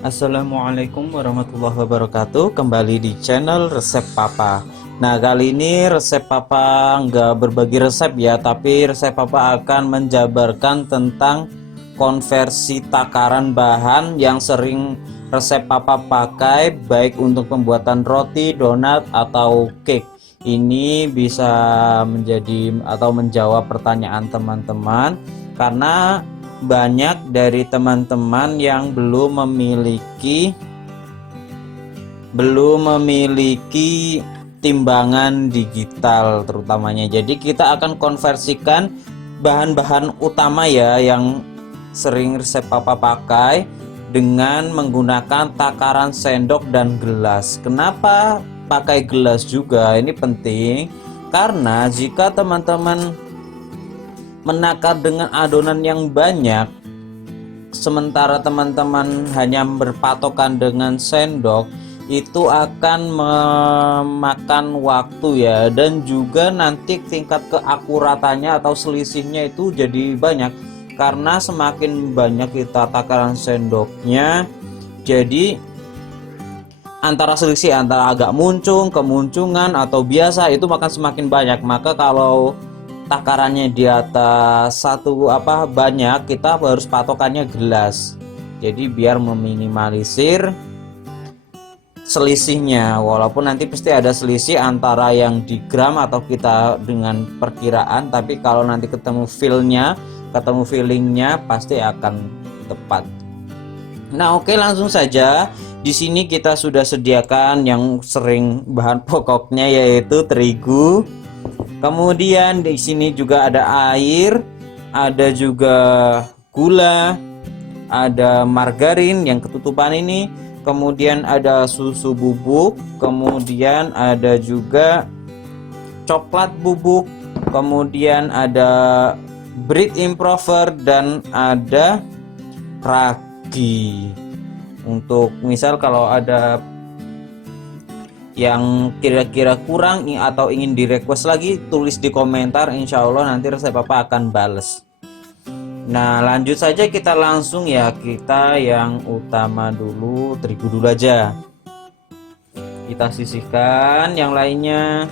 Assalamualaikum warahmatullahi wabarakatuh. Kembali di channel Resep Papa. Nah, kali ini resep Papa nggak berbagi resep ya, tapi resep Papa akan menjabarkan tentang konversi takaran bahan yang sering resep Papa pakai, baik untuk pembuatan roti, donat, atau cake. Ini bisa menjadi atau menjawab pertanyaan teman-teman, karena banyak dari teman-teman yang belum memiliki timbangan digital terutamanya. Jadi kita akan konversikan bahan-bahan utama ya yang sering resep Papa pakai dengan menggunakan takaran sendok dan gelas. Kenapa pakai gelas juga? Ini penting karena jika teman-teman menakar dengan adonan yang banyak, sementara teman-teman hanya berpatokan dengan sendok, itu akan memakan waktu ya, dan juga nanti tingkat keakuratannya atau selisihnya itu jadi banyak, karena semakin banyak kita takaran sendoknya, jadi antara selisih antara agak muncung, kemuncungan, atau biasa itu akan semakin banyak. Maka kalau takarannya di atas banyak, kita harus patokannya gelas, jadi biar meminimalisir selisihnya. Walaupun nanti pasti ada selisih antara yang di gram atau kita dengan perkiraan, tapi kalau nanti ketemu feelingnya pasti akan tepat. Nah, oke, langsung saja. Di sini kita sudah sediakan yang sering bahan pokoknya, yaitu terigu. Kemudian di sini juga ada air, ada juga gula, ada margarin yang ketutupan ini, kemudian ada susu bubuk, kemudian ada juga coklat bubuk, kemudian ada bread improver, dan ada ragi. Untuk misal kalau ada yang kira-kira kurang atau ingin di request lagi, tulis di komentar, insya Allah nanti resep Papa akan bales. Nah, lanjut saja, kita langsung ya, kita yang utama dulu, terigu dulu aja, kita sisihkan yang lainnya.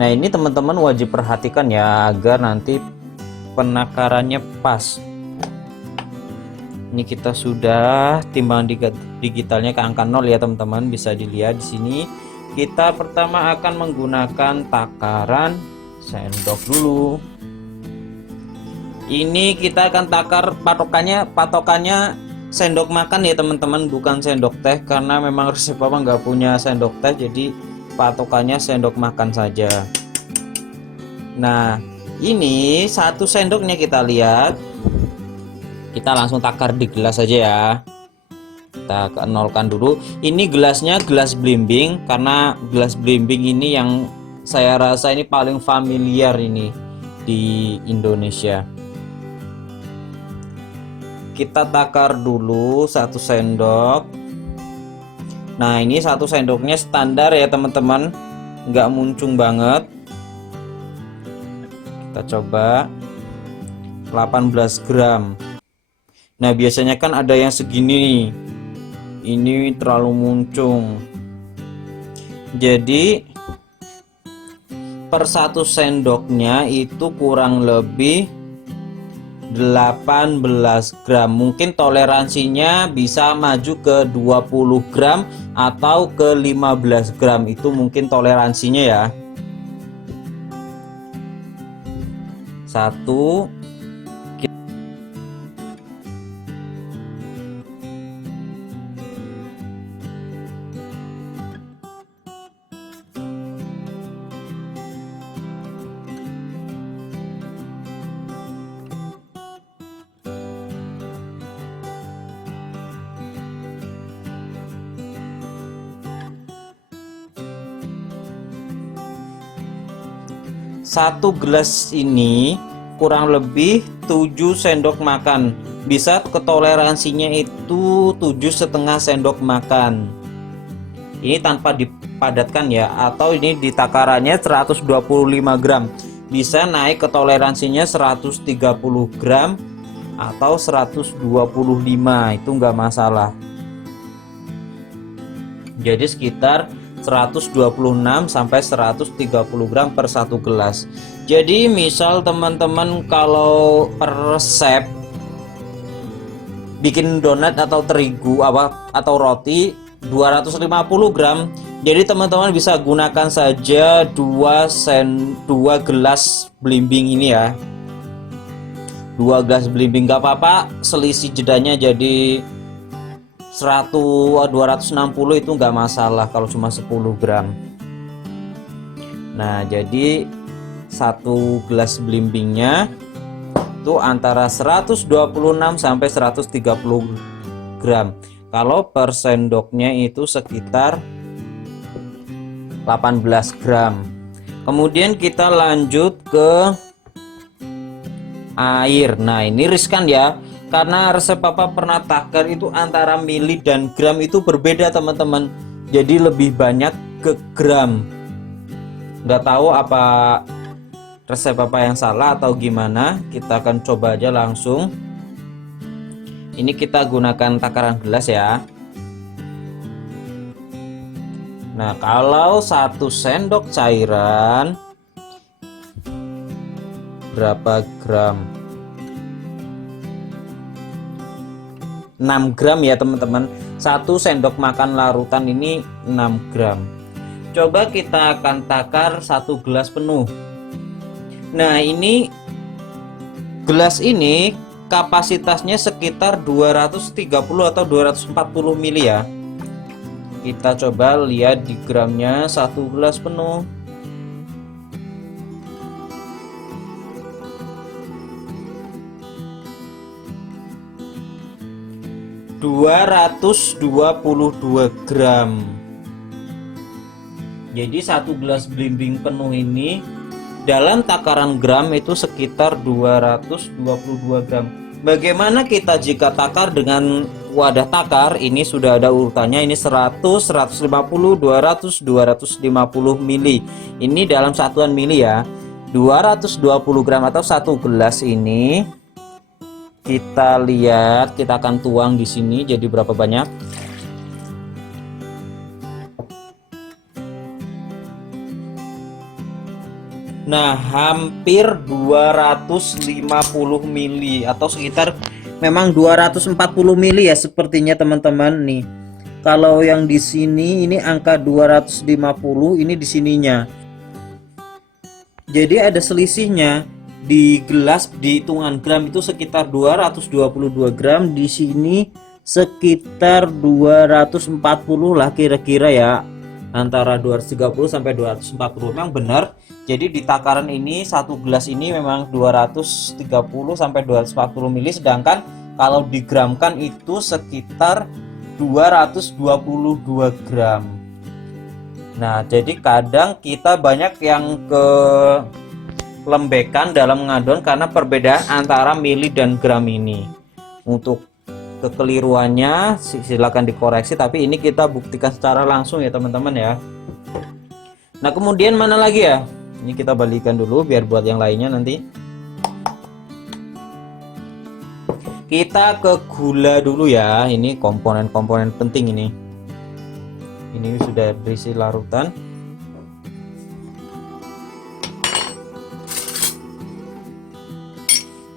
Nah, ini teman-teman wajib perhatikan ya, agar nanti penakarannya pas. Ini kita sudah timbang digitalnya ke angka 0 ya teman-teman, bisa dilihat di sini. Kita pertama akan menggunakan takaran sendok dulu. Ini kita akan takar patokannya sendok makan ya teman-teman, bukan sendok teh, karena memang resep Papa nggak punya sendok teh, jadi patokannya sendok makan saja. Nah, ini satu sendoknya kita lihat, kita langsung takar di gelas aja ya. Kita nolkan dulu. Ini gelasnya gelas blimbing, karena gelas blimbing ini yang saya rasa ini paling familiar ini di Indonesia. Kita takar dulu satu sendok. Nah, ini satu sendoknya standar ya teman-teman, nggak muncung banget. Kita coba 18 gram. Nah, biasanya kan ada yang segini nih, ini terlalu muncung. Jadi per satu sendoknya itu kurang lebih 18 gram. Mungkin toleransinya bisa maju ke 20 gram atau ke 15 gram, itu mungkin toleransinya ya. Satu, satu gelas ini kurang lebih 7 sendok makan, bisa ketoleransinya itu 7,5 sendok makan. Ini tanpa dipadatkan ya, atau ini di takarannya 125 gram. bisa naik ke toleransinya 130 gram atau 125, itu enggak masalah. Jadi sekitar 126 sampai 130 gram per 1 gelas. Jadi misal teman-teman kalau per resep bikin donat atau terigu atau roti 250 gram, jadi teman-teman bisa gunakan saja 2 gelas belimbing ini ya. 2 gelas belimbing gak apa-apa, selisih jedanya jadi 260 itu nggak masalah kalau cuma 10 gram. Nah, jadi 1 gelas belimbingnya itu antara 126 sampai 130 gram. Kalau per sendoknya itu sekitar 18 gram. Kemudian kita lanjut ke air. Nah, ini riskan ya, karena resep papa pernah takar itu antara mili dan gram itu berbeda teman-teman. Jadi lebih banyak ke gram. Nggak tahu apa resep papa yang salah atau gimana. Kita akan coba aja langsung. Ini kita gunakan takaran gelas ya. Nah, kalau 1 sendok cairan berapa gram? 6 gram ya teman-teman. 1 sendok makan larutan ini 6 gram. Coba kita akan takar 1 gelas penuh. Nah, ini gelas ini kapasitasnya sekitar 230 atau 240 mili ya. Kita coba lihat di gramnya 1 gelas penuh. ...222 gram. Jadi 1 gelas belimbing penuh ini dalam takaran gram itu sekitar 222 gram. Bagaimana kita jika takar dengan wadah takar? Ini sudah ada urutannya, ini 100, 150, 200, 250 mili. Ini dalam satuan mili ya. 220 gram atau 1 gelas ini kita lihat, kita akan tuang di sini jadi berapa banyak. Nah, hampir 250 mili atau sekitar memang 240 mili ya sepertinya teman-teman nih. Kalau yang di sini ini angka 250, ini di sininya. Jadi ada selisihnya. Di gelas di hitungan gram itu sekitar 222 gram, di sini sekitar 240 lah kira-kira ya, antara 230 sampai 240 memang benar. Jadi di takaran ini 1 gelas ini memang 230 sampai 240 mili, sedangkan kalau digramkan itu sekitar 222 gram. Nah, jadi kadang kita banyak yang ke lembekan dalam pengaduan karena perbedaan antara mili dan gram ini. Untuk kekeliruannya silakan dikoreksi, tapi ini kita buktikan secara langsung ya teman-teman ya. Nah, kemudian mana lagi ya? Ini kita balikan dulu biar buat yang lainnya nanti. Kita ke gula dulu ya. Ini komponen-komponen penting ini. Ini sudah berisi larutan.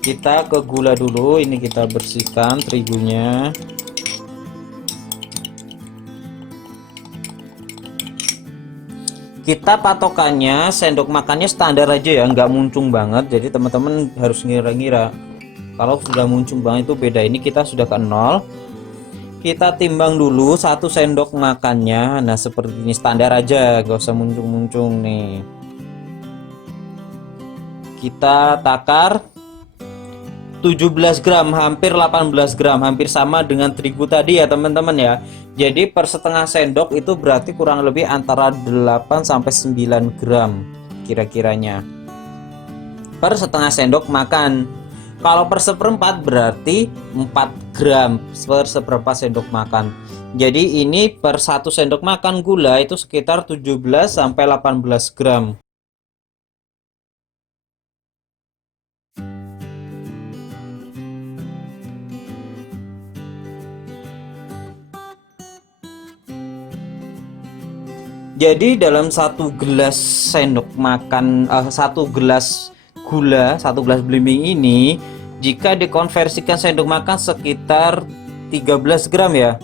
Kita ke gula dulu, ini kita bersihkan terigunya. Kita patokannya sendok makannya standar aja ya, nggak muncung banget. Jadi teman-teman harus ngira-ngira. Kalau sudah muncung banget itu beda. Ini kita sudah ke 0. Kita timbang dulu 1 sendok makannya. Nah, seperti ini standar aja, nggak usah muncung-muncung nih. Kita takar 17 gram, hampir 18 gram, hampir sama dengan terigu tadi ya teman-teman ya. Jadi per setengah sendok itu berarti kurang lebih antara 8 sampai 9 gram kira-kiranya per setengah sendok makan. Kalau per seperempat berarti 4 gram per seperempat sendok makan. Jadi ini per 1 sendok makan gula itu sekitar 17 sampai 18 gram. Jadi dalam satu gelas sendok makan, satu gelas gula, satu gelas belimbing ini, jika dikonversikan sendok makan sekitar 13 gram ya.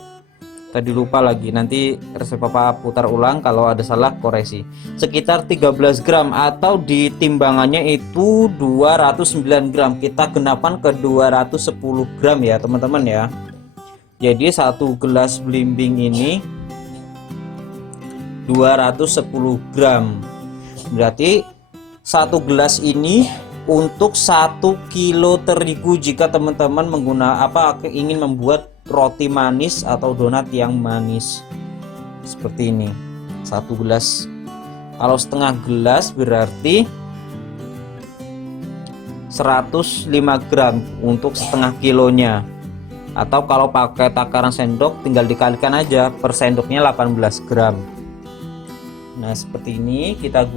Tadi lupa lagi, nanti resep papa putar ulang, kalau ada salah koreksi. Sekitar 13 gram atau di timbangannya itu 209 gram. Kita genapkan ke 210 gram ya teman-teman ya. Jadi satu gelas belimbing ini 210 gram. Berarti satu gelas ini untuk 1 kilo terigu jika teman-teman ingin membuat roti manis atau donat yang manis seperti ini. Satu gelas, kalau setengah gelas berarti 105 gram untuk setengah kilonya, atau kalau pakai takaran sendok tinggal dikalikan aja, per sendoknya 18 gram. Nah seperti ini, kita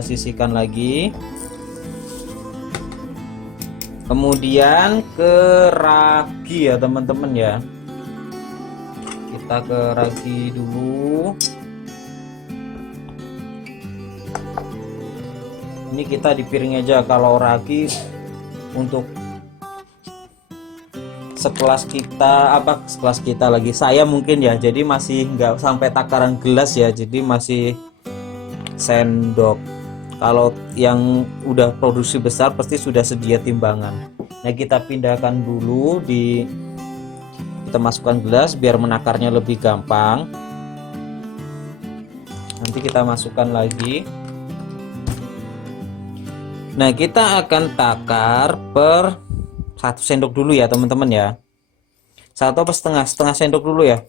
sisihkan lagi. Kemudian ke ragi ya teman-teman ya. Kita ke ragi dulu. Ini kita di piring aja. Kalau ragi untuk sekelas kita lagi, saya mungkin ya, jadi masih nggak sampai takaran gelas ya, jadi masih sendok. Kalau yang udah produksi besar pasti sudah sedia timbangan. Nah kita pindahkan dulu, kita masukkan gelas biar menakarnya lebih gampang. Nanti kita masukkan lagi. Nah kita akan takar per 1 sendok dulu ya teman-teman ya. 1 apa setengah sendok dulu ya.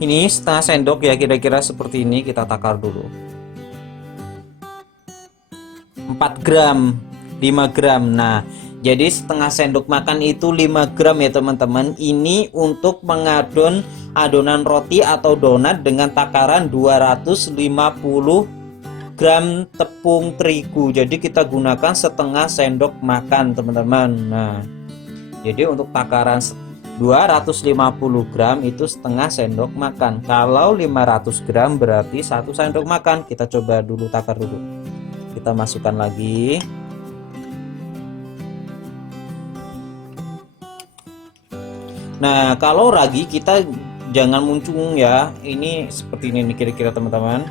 Ini setengah sendok ya, kira-kira seperti ini. Kita takar dulu 4 gram, 5 gram. Nah jadi setengah sendok makan itu 5 gram ya teman-teman. Ini untuk mengadon adonan roti atau donat dengan takaran 250 gram tepung terigu. Jadi kita gunakan setengah sendok makan teman-teman. Nah jadi untuk takaran 250 gram itu setengah sendok makan. Kalau 500 gram berarti 1 sendok makan. Kita coba dulu, takar dulu. Kita masukkan lagi. Nah kalau ragi kita jangan muncung ya. Ini seperti ini nih kira-kira teman-teman.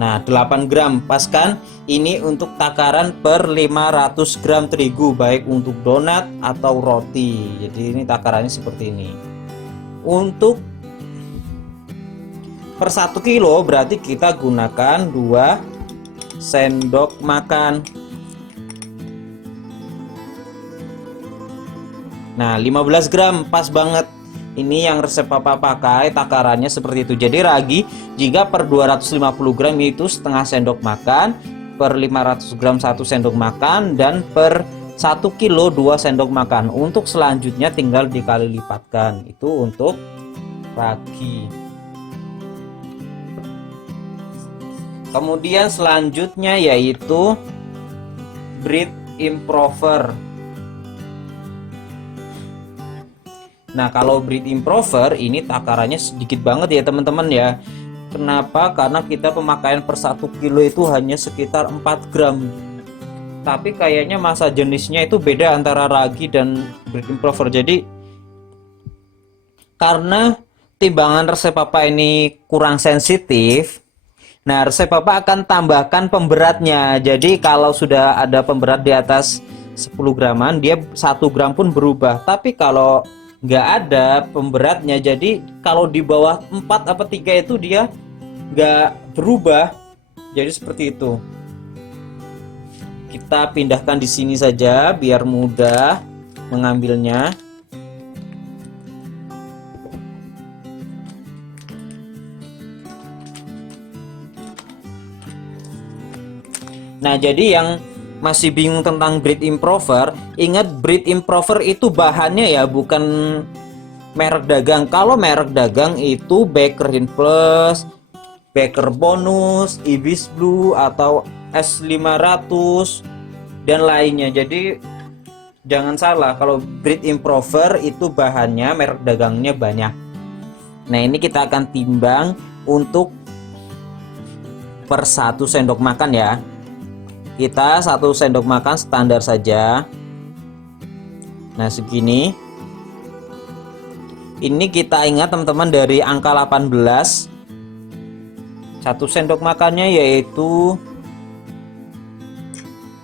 Nah 8 gram pas kan. Ini untuk takaran per 500 gram terigu, baik untuk donat atau roti. Jadi ini takarannya seperti ini. Untuk per 1 kilo berarti kita gunakan 2 sendok makan. Nah 15 gram pas banget. Ini yang resep papa pakai, takarannya seperti itu. Jadi ragi jika per 250 gram itu setengah sendok makan, per 500 gram 1 sendok makan, dan per 1 kilo 2 sendok makan. Untuk selanjutnya tinggal dikali lipatkan. Itu untuk ragi. Kemudian selanjutnya yaitu bread improver. Nah kalau bread improver ini takarannya sedikit banget ya teman-teman ya. Kenapa? Karena kita pemakaian per 1 kilo itu hanya sekitar 4 gram. Tapi kayaknya masa jenisnya itu beda antara ragi dan bread improver. Jadi karena timbangan resep papa ini kurang sensitif, nah resep papa akan tambahkan pemberatnya. Jadi kalau sudah ada pemberat di atas 10 graman, dia 1 gram pun berubah. Tapi kalau nggak ada pemberatnya, jadi kalau di bawah 4 apa 3 itu dia nggak berubah. Jadi seperti itu. Kita pindahkan di sini saja biar mudah mengambilnya. Nah jadi yang masih bingung tentang bread improver, ingat bread improver itu bahannya ya bukan merek dagang. Kalau merek dagang itu Bakerin Plus, Baker Bonus, Ibis Blue atau S500 dan lainnya. Jadi Jangan salah, kalau bread improver itu bahannya merek dagangnya banyak. Nah, ini kita akan timbang untuk per 1 sendok makan ya. Kita 1 sendok makan standar saja. Nah, segini. Ini kita ingat teman-teman dari angka 18. 1 sendok makannya yaitu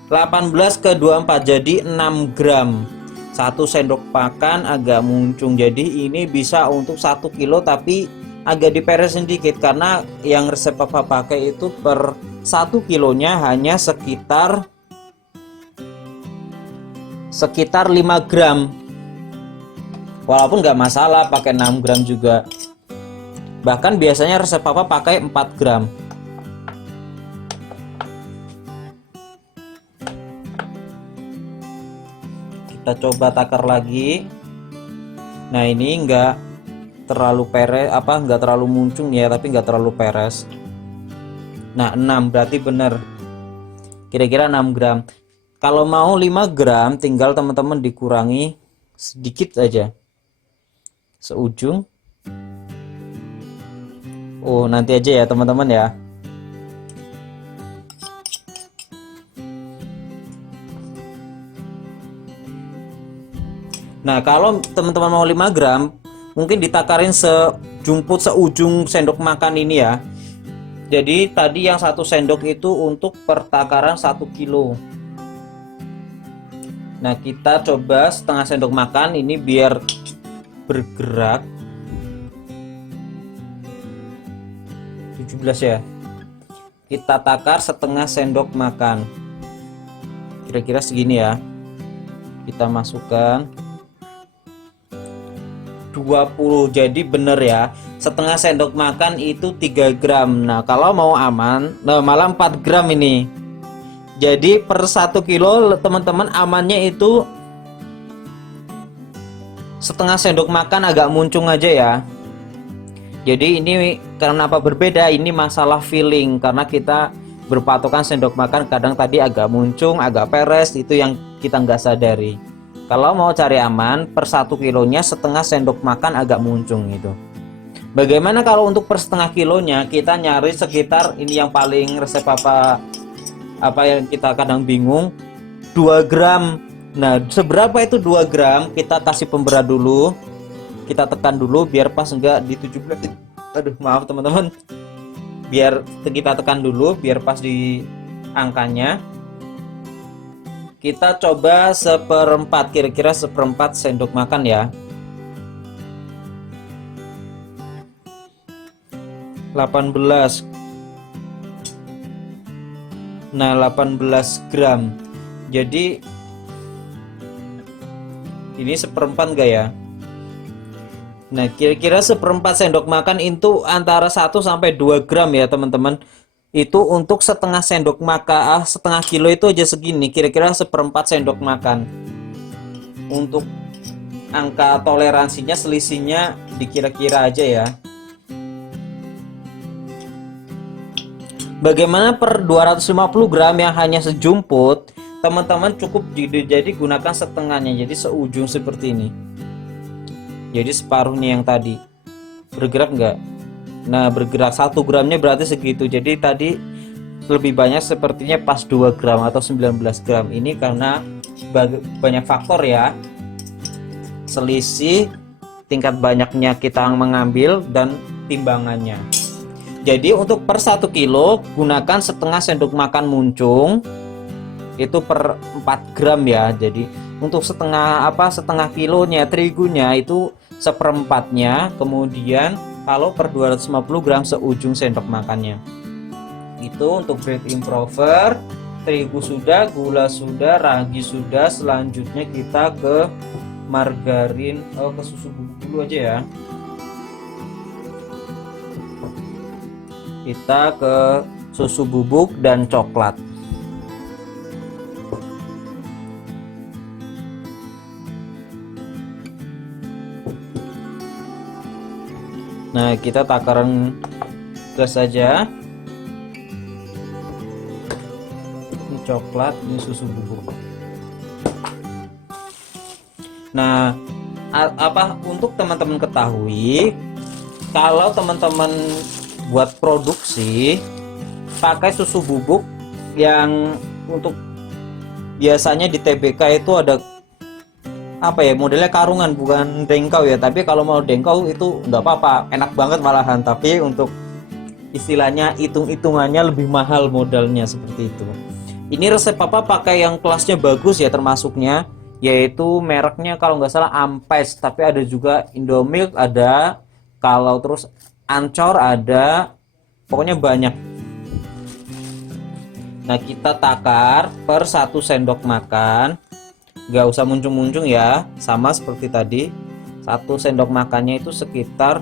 18 ke 24, jadi 6 gram. 1 sendok makan agak muncung, jadi ini bisa untuk 1 kilo, tapi agak diperes sedikit karena yang resep papa pakai itu per 1 kilonya hanya sekitar 5 gram. Walaupun nggak masalah pakai 6 gram juga, bahkan biasanya resep papa pakai 4 gram. Kita coba takar lagi. Nah, ini enggak terlalu peres, enggak terlalu muncung ya, tapi enggak terlalu peres. Nah, 6 berarti bener, kira-kira 6 gram. Kalau mau 5 gram tinggal teman-teman dikurangi sedikit aja, seujung. Oh, nanti aja ya teman-teman ya. Nah, kalau teman-teman mau 5 gram, mungkin ditakarin sejumput seujung sendok makan ini ya. Jadi tadi yang 1 sendok itu untuk pertakaran 1 kilo. Nah, kita coba setengah sendok makan ini biar bergerak. 17 ya. Kita takar setengah sendok makan. Kira-kira segini ya. Kita masukkan 20, jadi bener ya, setengah sendok makan itu 3 gram. Nah, kalau mau aman, nah malah 4 gram ini. Jadi per 1 kilo teman-teman amannya itu setengah sendok makan agak muncung aja ya. Jadi ini karena apa berbeda, ini masalah feeling, karena kita berpatokan sendok makan, kadang tadi agak muncung, agak peres, itu yang kita nggak sadari. Kalau mau cari aman, per 1 kilonya setengah sendok makan agak muncung gitu. Bagaimana kalau untuk per setengah kilonya, kita nyari sekitar, ini yang paling resep apa yang kita kadang bingung, 2 gram. Nah, seberapa itu 2 gram? Kita kasih pemberat dulu. Kita tekan dulu biar pas enggak di 17. Aduh, maaf teman-teman. Biar kita tekan dulu biar pas di angkanya. Kita coba 1/4, kira-kira 1/4 sendok makan ya. 18. Nah, 18 gram. Jadi ini 1/4 enggak ya? Nah, kira-kira 1/4 sendok makan itu antara 1 sampai 2 gram ya teman-teman. Itu untuk setengah sendok makan, setengah kilo itu aja segini, kira-kira 1/4 sendok makan. Untuk angka toleransinya, selisihnya dikira-kira aja ya. Bagaimana per 250 gram yang hanya sejumput, teman-teman cukup jadi gunakan setengahnya, jadi seujung seperti ini. Jadi separuhnya yang tadi. Bergerak enggak? Nah, bergerak 1 gramnya berarti segitu. Jadi tadi lebih banyak sepertinya pas 2 gram atau 19 gram. Ini karena banyak faktor ya. Selisih, tingkat banyaknya kita mengambil, dan timbangannya. Jadi untuk per 1 kilo gunakan setengah sendok makan muncung. Itu per 4 gram ya. Jadi untuk setengah kilonya terigunya itu 1/4-nya. Kemudian kalau per 250 gram seujung sendok makannya. Itu untuk bread improver. Terigu sudah, gula sudah, ragi sudah. Selanjutnya kita ke margarin, ke susu bubuk dulu aja ya. Kita ke susu bubuk dan coklat. Nah, kita takaran gas saja. Ini coklat, ini susu bubuk. Nah, untuk teman-teman ketahui, kalau teman-teman buat produksi pakai susu bubuk yang untuk biasanya di TBK itu ada modelnya karungan, bukan dengkau ya, tapi kalau mau dengkau itu nggak apa-apa, enak banget malahan, tapi untuk istilahnya hitung-hitungannya lebih mahal modalnya seperti itu. Ini resep papa pakai yang kelasnya bagus ya, termasuknya yaitu mereknya kalau nggak salah Ampes, tapi ada juga Indomilk ada, kalau terus Ancor ada, pokoknya banyak. Nah, kita takar per 1 sendok makan, nggak usah muncung-muncung ya, sama seperti tadi. 1 sendok makannya itu sekitar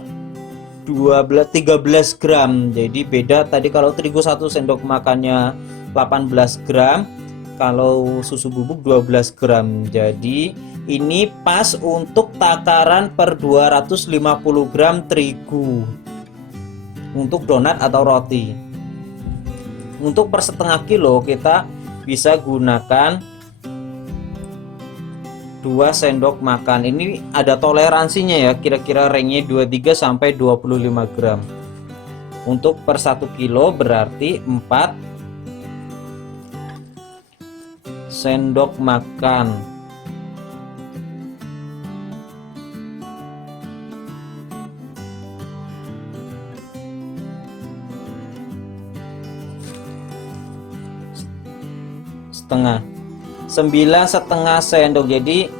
13 gram. Jadi beda tadi, kalau terigu 1 sendok makannya 18 gram, kalau susu bubuk 12 gram. Jadi ini pas untuk takaran per 250 gram terigu untuk donat atau roti. Untuk per setengah kilo kita bisa gunakan 2 sendok makan. Ini ada toleransinya ya, kira-kira range 23 sampai 25 gram. Untuk per 1 kilo berarti 4 sendok makan. Setengah 9,5 sendok. Jadi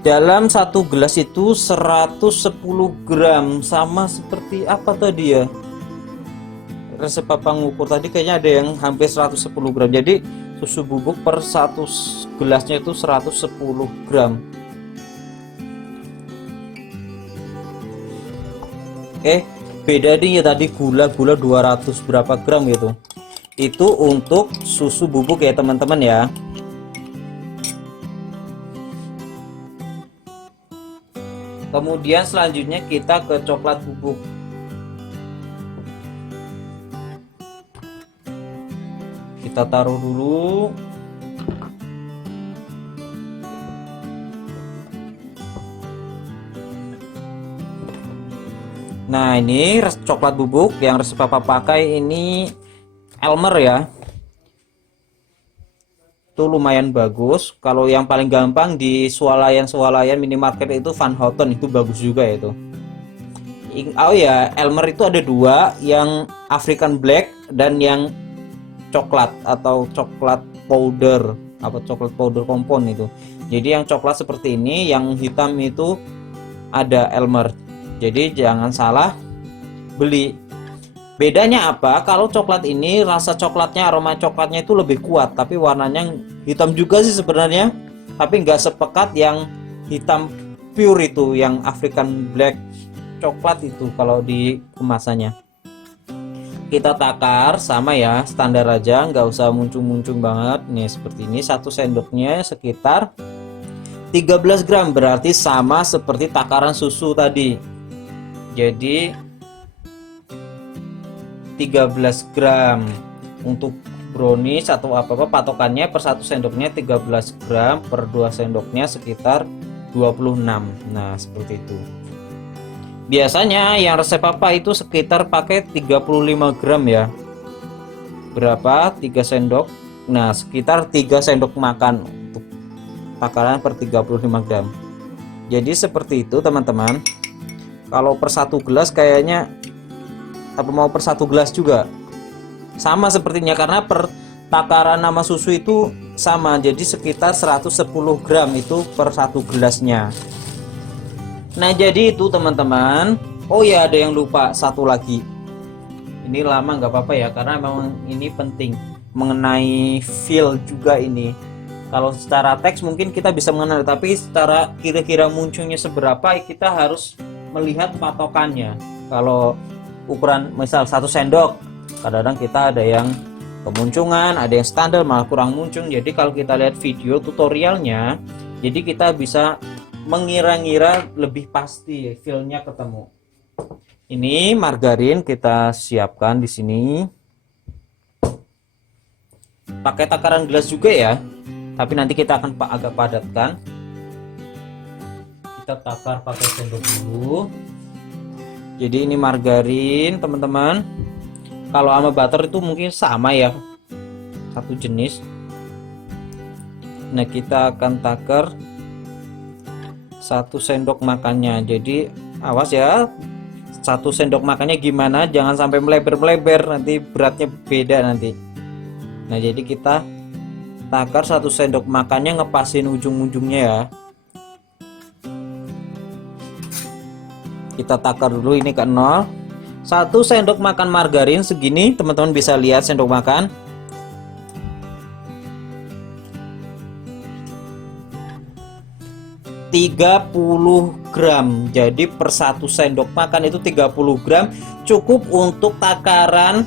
dalam 1 gelas itu 110 gram, sama seperti apa tadi ya, resep papa ngukur tadi kayaknya ada yang hampir 110 gram. Jadi susu bubuk per 1 gelasnya itu 110 gram. Beda nih ya, tadi gula 200 berapa gram gitu. Itu untuk susu bubuk ya teman-teman ya. Kemudian selanjutnya kita ke coklat bubuk. Kita taruh dulu. Nah, ini coklat bubuk yang resep papa pakai ini Elmer ya. Itu lumayan bagus. Kalau yang paling gampang di swalayan minimarket itu Van Houten, itu bagus juga itu. Oh ya, Elmer itu ada 2, yang African Black dan yang coklat atau coklat powder, coklat powder kompon itu. Jadi yang coklat seperti ini, yang hitam itu ada Elmer. Jadi jangan salah beli. Bedanya apa? Kalau coklat ini rasa coklatnya, aroma coklatnya itu lebih kuat, tapi warnanya hitam juga sih sebenarnya, tapi nggak sepekat yang hitam pure itu, yang African Black coklat itu kalau di kemasannya. Kita takar sama ya, standar aja, nggak usah muncung-muncung banget. Nih seperti ini, 1 sendoknya sekitar 13 gram, berarti sama seperti takaran susu tadi. Jadi 13 gram untuk brownies atau apa-apa, patokannya per 1 sendoknya 13 gram, per 2 sendoknya sekitar 26. Nah seperti itu. Biasanya yang resep papa itu sekitar pakai 35 gram ya. Berapa? 3 sendok. Nah sekitar 3 sendok makan untuk takaran per 35 gram. Jadi seperti itu teman-teman. Kalau per 1 gelas kayaknya, apa mau per 1 gelas juga sama sepertinya, karena per takaran nama susu itu sama, jadi sekitar 110 gram itu per 1 gelasnya. Nah jadi itu teman-teman. Oh ya, ada yang lupa satu lagi, ini lama nggak apa-apa ya, karena memang ini penting mengenai feel juga ini. Kalau secara teks mungkin kita bisa mengenal, tapi secara kira-kira munculnya seberapa kita harus melihat patokannya. Kalau ukuran misal 1 sendok, kadang-kadang kita ada yang kemuncungan, ada yang standar malah kurang muncung. Jadi kalau kita lihat video tutorialnya, jadi kita bisa mengira-ngira lebih pasti, feelnya ketemu. Ini margarin kita siapkan di sini. Pakai takaran gelas juga ya, tapi nanti kita akan agak padatkan. kita takar pakai sendok dulu. Jadi ini margarin teman-teman, kalau sama butter itu mungkin sama ya, satu jenis. Nah kita akan takar 1 sendok makannya, jadi awas ya, 1 sendok makannya gimana, jangan sampai melebar-melebar, nanti beratnya beda nanti. Nah jadi kita takar 1 sendok makannya, ngepasin ujung-ujungnya ya. Kita takar dulu ini ke 0. 1 sendok makan margarin segini, teman-teman bisa lihat sendok makan. gram, jadi per 1 sendok makan itu 30 gram, cukup untuk takaran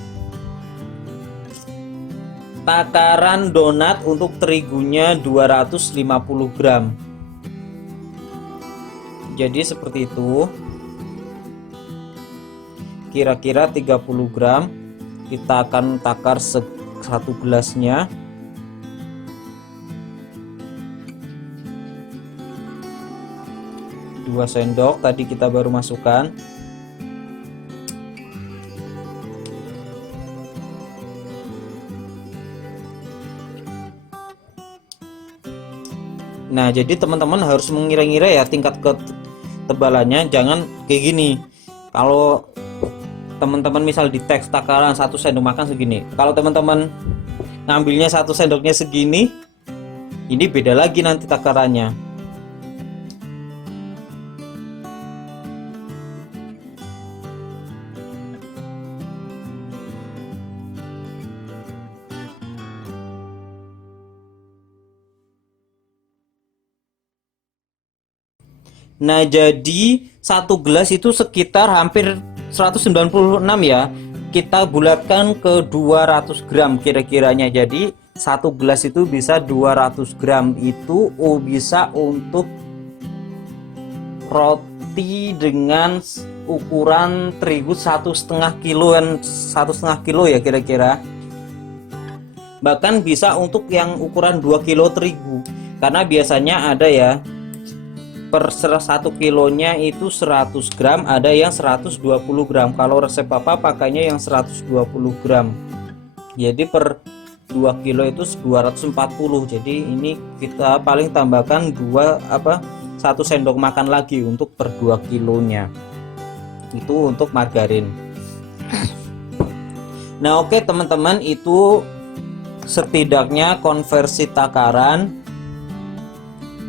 donat untuk terigunya 250 gram. Jadi seperti itu, kira-kira 30 gram. Kita akan takar 1 gelasnya. Dua sendok tadi kita baru masukkan. Nah jadi teman-teman harus mengira-ngira ya tingkat ketebalannya, jangan kayak gini. Kalau teman-teman misal di teks takaran 1 sendok makan segini, kalau teman-teman ngambilnya 1 sendoknya segini, ini beda lagi nanti takarannya. Nah jadi 1 gelas itu sekitar hampir 196 ya, kita bulatkan ke 200 gram kira-kiranya. Jadi 1 gelas itu bisa 200 gram, itu bisa untuk roti dengan ukuran terigu 1,5 kiloan, 1,5 kilo ya kira-kira. Bahkan bisa untuk yang ukuran 2 kilo terigu, karena biasanya ada ya per 1 kilonya itu 100 gram, ada yang 120 gram. Kalau resep papa pakainya yang 120 gram. Jadi per 2 kilo itu 240. Jadi ini kita paling tambahkan 1 sendok makan lagi untuk per 2 kilonya. Itu untuk margarin. Nah oke teman-teman, itu setidaknya konversi takaran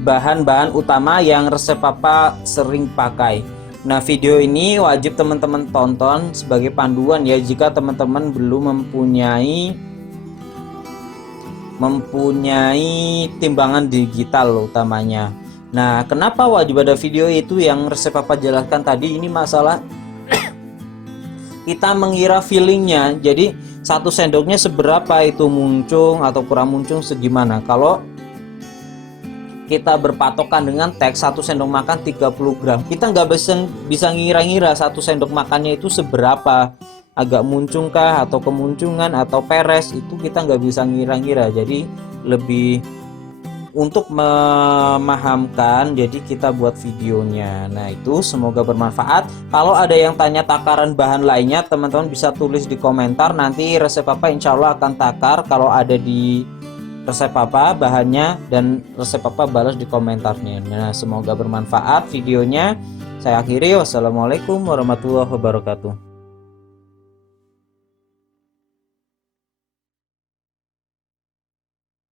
bahan-bahan utama yang resep papa sering pakai. Nah video ini wajib teman-teman tonton sebagai panduan ya, jika teman-teman belum mempunyai timbangan digital utamanya. Nah kenapa wajib ada video itu yang resep papa jelaskan tadi, ini masalah kita mengira feelingnya. Jadi 1 sendoknya seberapa itu muncung atau kurang muncung segimana. Kalau kita berpatokan dengan teks 1 sendok makan 30 gram, kita nggak bisa ngira-ngira 1 sendok makannya itu seberapa, agak muncungkah atau kemuncungan atau peres, itu kita nggak bisa ngira-ngira. Jadi lebih untuk memahamkan, jadi kita buat videonya. Nah itu semoga bermanfaat. Kalau ada yang tanya takaran bahan lainnya, teman-teman bisa tulis di komentar, nanti resep papa insya Allah akan takar kalau ada di resep papa bahannya, dan resep papa balas di komentarnya. Nah semoga bermanfaat videonya. Saya akhiri, wassalamualaikum warahmatullahi wabarakatuh.